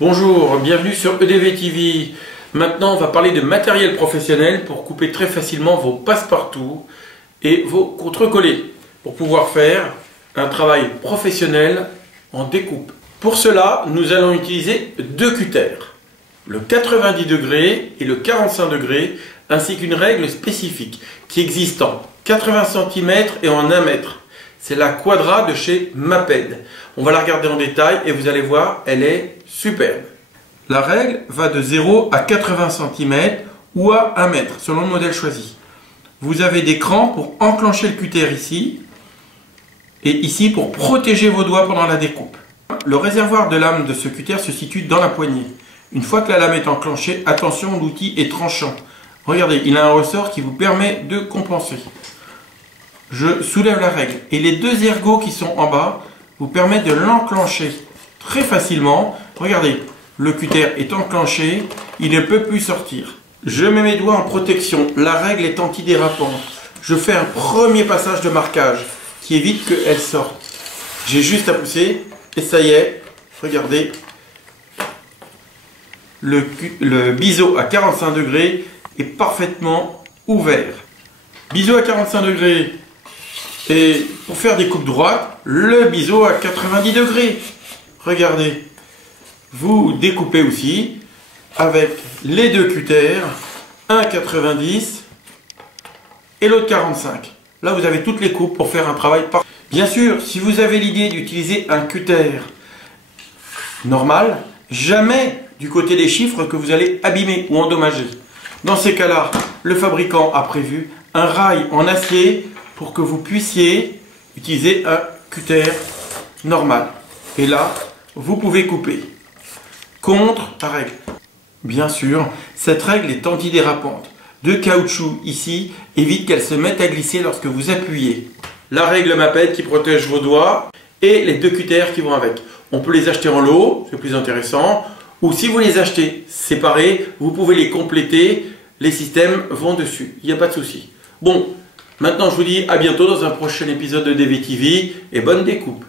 Bonjour, bienvenue sur EDV TV. Maintenant, on va parler de matériel professionnel pour couper très facilement vos passe-partout et vos contre-collés pour pouvoir faire un travail professionnel en découpe. Pour cela, nous allons utiliser deux cutters, le 90 degrés et le 45 degrés, ainsi qu'une règle spécifique qui existe en 80 cm et en 1 mètre. C'est la Quadra de chez Maped. On va la regarder en détail et vous allez voir, elle est superbe. La règle va de 0 à 80 cm ou à 1 mètre, selon le modèle choisi. Vous avez des crans pour enclencher le cutter ici et ici pour protéger vos doigts pendant la découpe. Le réservoir de lame de ce cutter se situe dans la poignée. Une fois que la lame est enclenchée, attention, l'outil est tranchant. Regardez, il a un ressort qui vous permet de compenser. Je soulève la règle et les deux ergots qui sont en bas vous permettent de l'enclencher très facilement. Regardez, le cutter est enclenché, il ne peut plus sortir. Je mets mes doigts en protection, la règle est antidérapante. Je fais un premier passage de marquage qui évite qu'elle sorte. J'ai juste à pousser et ça y est, regardez, le biseau à 45 degrés est parfaitement ouvert. Biseau à 45 degrés. Et pour faire des coupes droites, le biseau à 90 degrés. Regardez, vous découpez aussi avec les deux cutters, un 90 et l'autre 45. Là, vous avez toutes les coupes pour faire un travail parfait. Bien sûr, si vous avez l'idée d'utiliser un cutter normal, jamais du côté des chiffres que vous allez abîmer ou endommager. Dans ces cas-là, le fabricant a prévu un rail en acier pour que vous puissiez utiliser un cutter normal. Et là, vous pouvez couper. Contre la règle. Bien sûr, cette règle est antidérapante. Deux caoutchouc ici évite qu'elle se mette à glisser lorsque vous appuyez. La règle Maped qui protège vos doigts et les deux cutters qui vont avec. On peut les acheter en lot, c'est plus intéressant. Ou si vous les achetez séparés, vous pouvez les compléter. Les systèmes vont dessus, il n'y a pas de souci. Bon, maintenant je vous dis à bientôt dans un prochain épisode de EDV TV et bonne découpe.